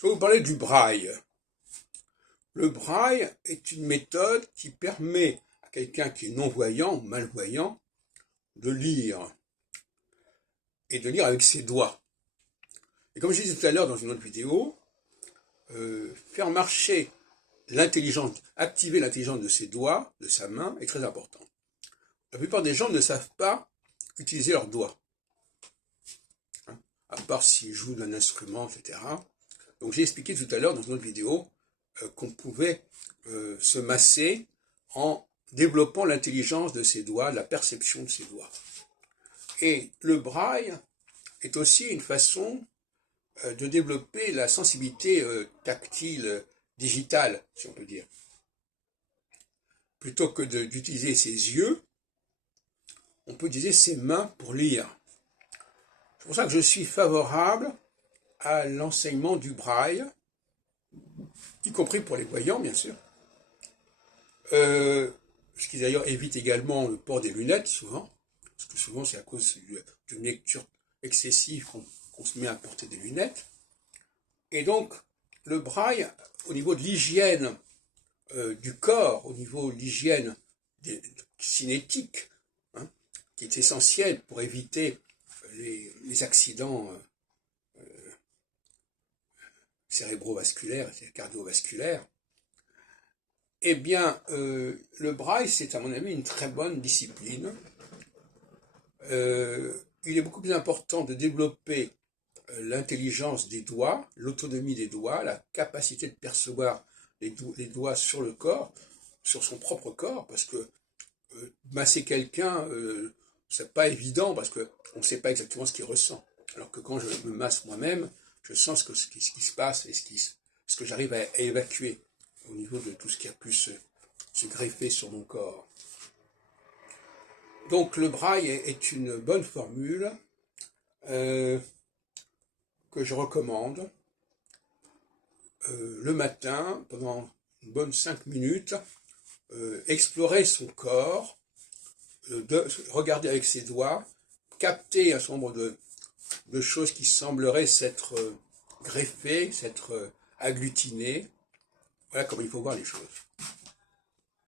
Je vais vous parler du braille. Le braille est une méthode qui permet à quelqu'un qui est non-voyant ou malvoyant de lire, et de lire avec ses doigts. Et comme je disais tout à l'heure dans une autre vidéo, faire marcher l'intelligence, activer l'intelligence de ses doigts, de sa main, est très important. La plupart des gens ne savent pas utiliser leurs doigts, à part s'ils jouent d'un instrument, etc. Donc j'ai expliqué tout à l'heure dans une autre vidéo qu'on pouvait se masser en développant l'intelligence de ses doigts, la perception de ses doigts. Et le braille est aussi une façon de développer la sensibilité tactile, digitale, si on peut dire. Plutôt que d'utiliser ses yeux, on peut utiliser ses mains pour lire. C'est pour ça que je suis favorable à l'enseignement du braille, y compris pour les voyants, bien sûr. Ce qui d'ailleurs évite également le port des lunettes, souvent. Parce que souvent, c'est à cause d'une lecture excessive qu'on se met à porter des lunettes. Et donc, le braille, au niveau de l'hygiène du corps, au niveau de l'hygiène cinétique, qui est essentielle pour éviter les accidents cérébrovasculaires et cardiovasculaires, eh bien, le braille, c'est à mon avis une très bonne discipline. Il est beaucoup plus important de développer l'intelligence des doigts, l'autonomie des doigts, la capacité de percevoir les doigts sur le corps, sur son propre corps, parce que masser quelqu'un, c'est pas évident, parce qu'on ne sait pas exactement ce qu'il ressent. Alors que quand je me masse moi-même, je sens ce qui se passe et ce que j'arrive à évacuer au niveau de tout ce qui a pu se greffer sur mon corps. Donc le braille est une bonne formule que je recommande le matin, pendant une bonne 5 minutes, explorer son corps, regarder avec ses doigts, capter un certain nombre de choses qui sembleraient s'être greffées, s'être agglutinées. Voilà comment il faut voir les choses.